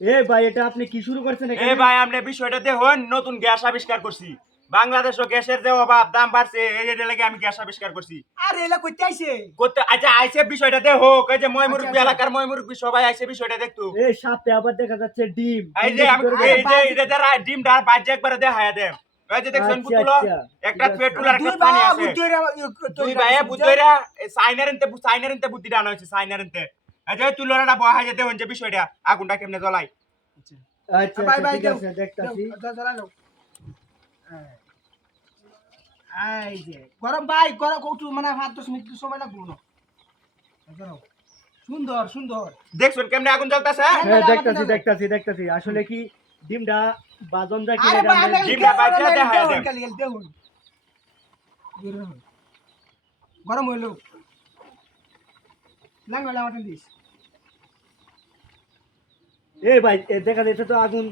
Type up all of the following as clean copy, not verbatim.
এ ভাই এটা আপনি কি শুরু করছেন এ ভাই আমরা বিষয়টা দেখুন নতুন গ্যাস আবিষ্কার করছি বাংলাদেশও গ্যাসের যে অভাব দাম বাড়ছে এই লাগে আমি গ্যাস আবিষ্কার করছি আরে এলা কইতে আইছে করতে আচ্ছা আইছে বিষয়টা দেখো এই যে ময়মুরবি আচ্ছা। এলাকার ময়মুরবি সবাই আইছে বিষয়টা দেখতো এই সাথে আবার দেখা যাচ্ছে ডিম এই যে আমি এই যে এটা যারা ডিমটা বাজে একবার দেখায়া দেন এই যে দেখছেন আচ্ছা, বুতুলো আচ্ছা, একটা ঠিক আছে। পেট্রোল আর একটা দুই পানি বা আছে বুদ্ধইরা দুই ভাইয়া বুদ্ধইরা সাইনারেন্তে বুদ্ধি ডানা হইছে সাইনারেন্তে এই যে তুলনাটা বহা যেতে হচ্ছে বিষয়টা আগুনটা কেমনে জ্বলাই আচ্ছা বাই বাই ঠিক আছে দেখতাছি এই যে গরম ভাই গরম কৌটু মানে 5-10 মিনিট সময় লাগবে না গরম সুন্দর সুন্দর দেখছেন কেমনে আগুন জ্বলতাছে হ্যাঁ দেখতাছি আসলে কি ডিমটা বাজন যায় কি আরে ভাই আমরা ডিমটা বাজে দেখায় দেন দেখুন গরম হইলো লাগবে লাগাতে দিস এই ভাই দেখা যাচ্ছে তো আগুন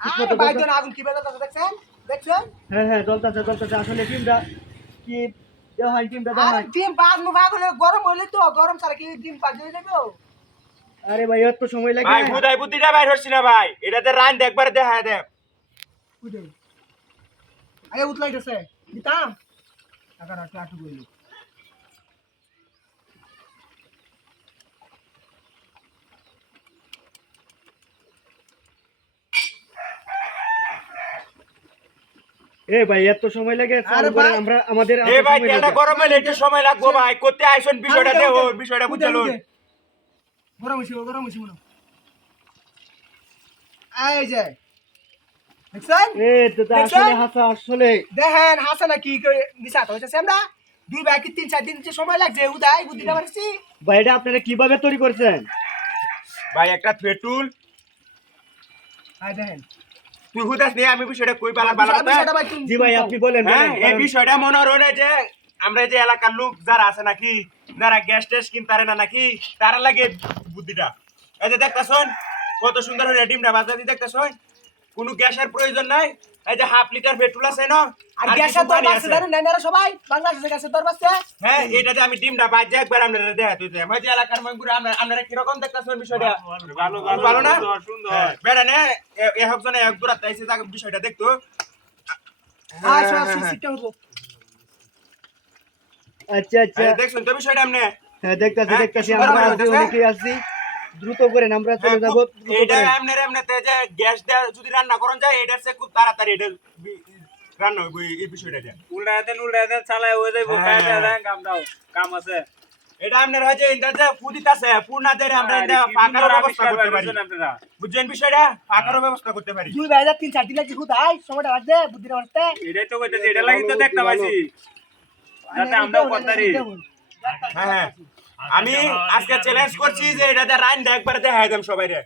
আরে ভাই তো আগুন কি বেলা দেখছেন দেখছেন হ্যাঁ জ্বলতাছে আসলে ডিমটা কি দেখাই ডিমটা আরে দেখাই ডিম বাদ মু ভাগ হলে গরম হইলে তো গরম ছাড়া কি ডিম বাদ হয়ে যাবে আরে ভাই এত সময় লাগে ভাই বুদাই বুদ্ধিটা বাইর হচ্ছে না ভাই এটাতে রান একবার দেখায় দেন বুঝে আরে উতলাইতেছে দিতাম আগার আটু বইলো এ ভাই এত সময় লাগে আরে ভাই ভাই, আমরা আমাদের এ ভাই তেলটা গরম হলে একটু সময় লাগবে ভাই করতে আইছেন বিষয়টা দেখো বিষয়টা বুঝতে লুন গরম হইছে মনে এই যে দেখছেন এ দাদা আসলে হাসা আসলে দেখেন হাসা নাকি নিশাত হইছে আমরা দুই ভাই কি 3-4 দিন যে সময় লাগছে উদাই বুদ্ধিটা পারছি ভাই এটা আপনারা কিভাবে তৈরি করছেন ভাই একটা পেট্রোল আই দেখেন তুই হুদাস নিয়ে আমি বিষয়টা কই পালা পালা জি ভাই আপনি বলেন হ্যাঁ এই বিষয়টা মনে হলো যে আমরা যে এলাকার লোক যারা আছে নাকি যারা গ্যাস টেস কিনতারে না নাকি তারা লাগে বুদ্ধিটা এই যে দেখতাছন কত সুন্দর হয়ে ডিমটা বাজাতে দেখতাছন কোনো গ্যাসের প্রয়োজন নাই এই যে হাফ লিটার পেট্রোল আছে না আর গ্যাসের দর বাড়ছে জানেন না সবাই বাংলাদেশে গ্যাসের দর বাড়ছে হ্যাঁ এটাতে আমি ডিমটা বাজে একবার আপনারা দেখা তুই আমি যে এলাকার মঙ্গুরা আপনারা কি রকম দেখতাছেন বিষয়টা ভালো না সুন্দর বেড়া না একজনে এক দূরাত আইছে যা বিষয়টা দেখতো আচ্ছা সিস্টেম হবো আচ্ছা দেখছেন তো বিষয়টা আপনি হ্যাঁ দেখতাছি হ্যাঁ, আমরা হইতাছে? অনেকেই আছি দ্রুত করেন আমরা চলে যাব এটা এমনিতে যে গ্যাস দেয়া যদি রান্না করেন যায় এটা সে খুব তাড়াতাড়ি এটা রান্না হইব এই বিষয়টা যে উল্টাতে চালায় হয়ে যাইব হ্যাঁ। কাটা দেন কাম দাও কাম আছে এটা আপনার হয় যে ইন্দা যে ফুদিত আছে পূর্ণা দের আমরা ইন্দা ফাঁকার ব্যবস্থা করতে পারি আপনারা বুঝছেন বিষয়টা ফাঁকার ব্যবস্থা করতে পারি দুই ভাই 3-4 দিন লাগছে উদাই সময়টা লাগছে বুদ্ধিটা বাড়তে এটাই তো কইতেছি এটা লাগি তো দেখতে পাইছি যাতে আমরাও করতারি হ্যাঁ আমি আজকে চ্যালেঞ্জ করছি যে এটাতে রাইন একবার দেখাই দেন সবাই রে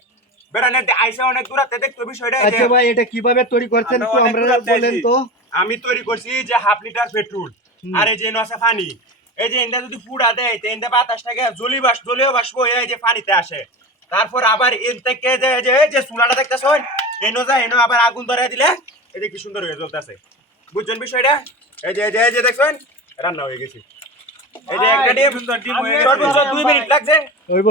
বেড়ানে আইসা অনেক দূরাতে দেখতো বিষয়টা আচ্ছা ভাই এটা কিভাবে তৈরি করছেন তো আমরা অনেক আমরা দূরাতে বলেন আছি। তো আমি তৈরি করছি যে হাফ লিটার পেট্রোল আর এই যে নসে পানি এই যে ইন্দা যদি ফুড়া দেয় তো ইন্দা বাতাসটাকে জলীয় বাষ্প এই যে পানিতে আসে তারপর আবার এর থেকে যে চুলাটা দেখতেছ এনো যায় এনো আবার আগুন ধরে দিলে এই যে কি সুন্দর হয়ে জ্বলতেছে বুঝছেন বিষয়টা এই যে দেখছেন রান্না হয়ে গেছে এই যে একটা ডিম সুন্দর ডিম হয়ে সর্বোচ্চ 2 মিনিট লাগছে হইব